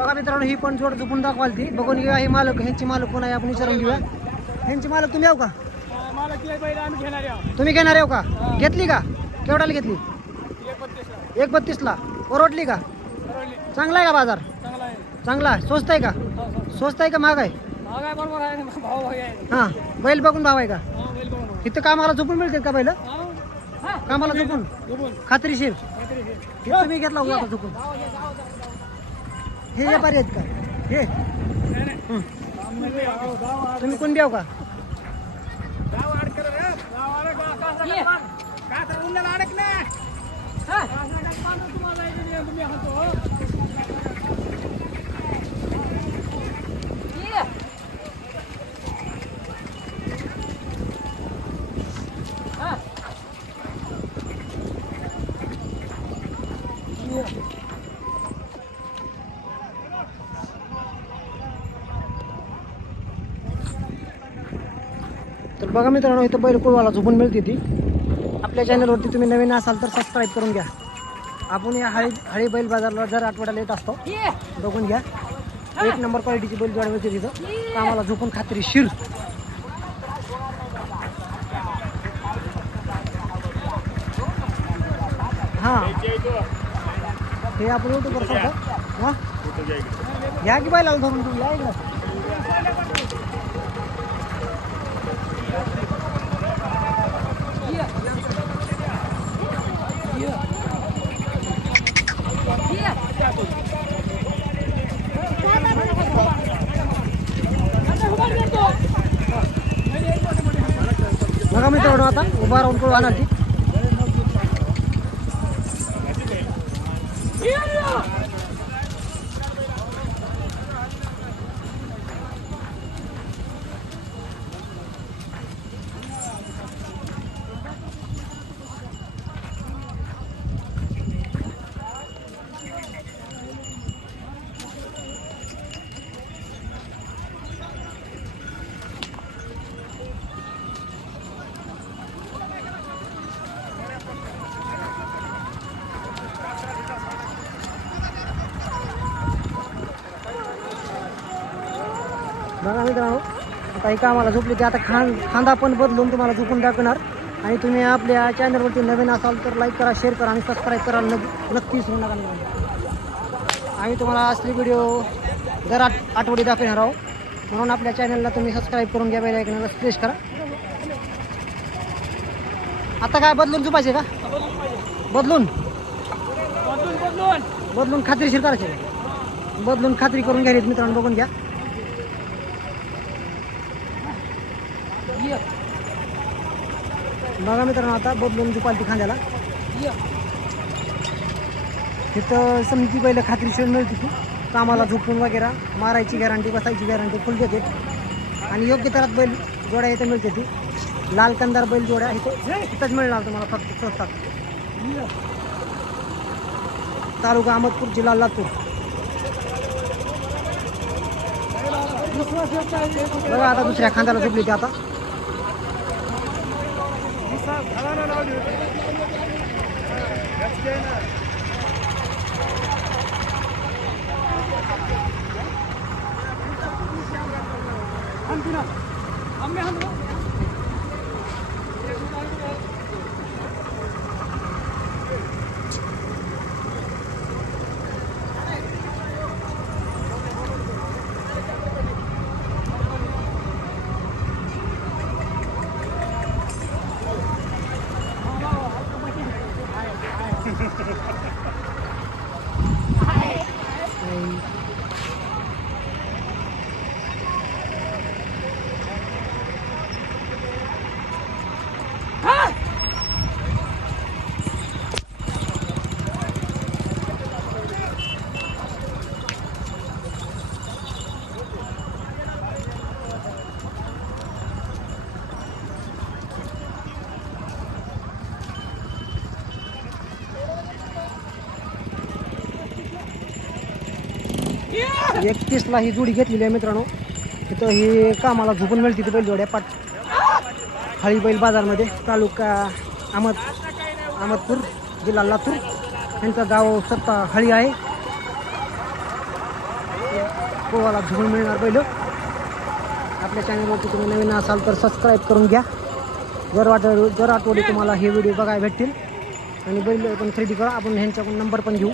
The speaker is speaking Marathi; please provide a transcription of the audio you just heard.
बघा मित्रांनो ही पण जोड झोपून दाखवाल ती. बघून घेऊया हे मालक ह्यांची मालक कोण आहे आपण विचारून घेऊया. ह्यांची मालक तुम्ही आहो का? घेणार आहे तुम्ही घेणार आहे का? घेतली का? केवढ्याला घेतली? एक बत्तीसला परवडली का? चांगला आहे का बाजार? चांगला आहे. स्वस्त आहे का? स्वस्त आहे का महाग आहे? हा. हां बैल बघून भाव आहे का? इथं कामाला झोपून मिळतील का बैल? कामाला झोपून? खात्रीशीर? तुम्ही घेतला होता झोपून. हे व्यापारी आहेत का हे नाही, नाही. हं. आम्ही गाव- गाव आड- तुम्ही कोण द्याव का गाव आड कर रे. गाव आड कर. कासरा बांध. कासरा उंडाला अडक ना. कासरा काय बांधून तुम्हाला जायचं नाही, तुम्ही हातो, हो. तर बघा मित्रांनो इथं बैल कुळवाला झोपून मिळते ती. आपल्या चॅनलवरती तुम्ही नवीन असाल तर सबस्क्राईब करून घ्या. आपण या हळी हळी बैल बाजारला जर आठवड्याला येत असतो बघून घ्या. एक नंबर क्वालिटीची बैल जोड मिळते तिथं. कामाला झोपून खात्री शिर. हां. हे आपण युट्यूबवर करतो हां? घ्या की बैलाला धरून तुम्ही? या इकडं बघा मित्रांनो आता उभा बघा मित्रांनो. आता ही कामाला झोपली की आता खान खांदा पण बदलून तुम्हाला झोपून दाखवणार. आणि तुम्ही आपल्या चॅनलवरती नवीन असाल तर लाईक करा शेअर करा आणि सबस्क्राईब करा. नक्की नक्कीच होऊ नका आम्ही तुम्हाला असली व्हिडिओ दर आठ आठवडी दाखवणार आहोत. म्हणून आपल्या चॅनलला तुम्ही सबस्क्राईब करून घ्या बेल प्रेस करा. आता काय बदलून झोपायचे का? बदलून? बदलून बदलून. खात्रीशीर करायचे बदलून खात्री करून घ्यायला मित्रांनो बघून घ्या. बघा मित्रांनो आता बदलून दुपालती खांद्याला. तिथं समिती पहिलं खात्रीशीर मिळते ती. कामाला झोपून वगैरे मारायची गॅरंटी बसायची गॅरंटी फुल देते. आणि योग्य तरात बैल जोड्या इथं मिळते ती. लाल कंदार बैल जोड्या इथं इथंच मिळणार तुम्हाला फक्त स्वस्तात. तालुका अहमदपूर जिल्हा लातूर. बघा आता दुसऱ्या खांद्याला झोपली ती आता. Aslan kalanını alıyor. Geçkene. Hadi bina. Amme hadi. एकतीसला ही जोडी घेतलेली आहे मित्रांनो. तिथं ही कामाला झोपून मिळते ती बैलजोड्या पाट. हळी बैल बाजारमध्ये तालुका अहमद अहमदपूर जिल्हा लातूर. यांचं गाव सत्ता हळी आहे. गोवाला झोपून मिळणार बैल. आपल्या चॅनलवरती तुम्ही नवीन असाल तर सबस्क्राईब करून घ्या. जर वाट जर आठवडी तुम्हाला हे व्हिडिओ बघायला भेटतील. आणि बैल पण खरेदी करा. आपण ह्यांच्याकडून नंबर पण घेऊ.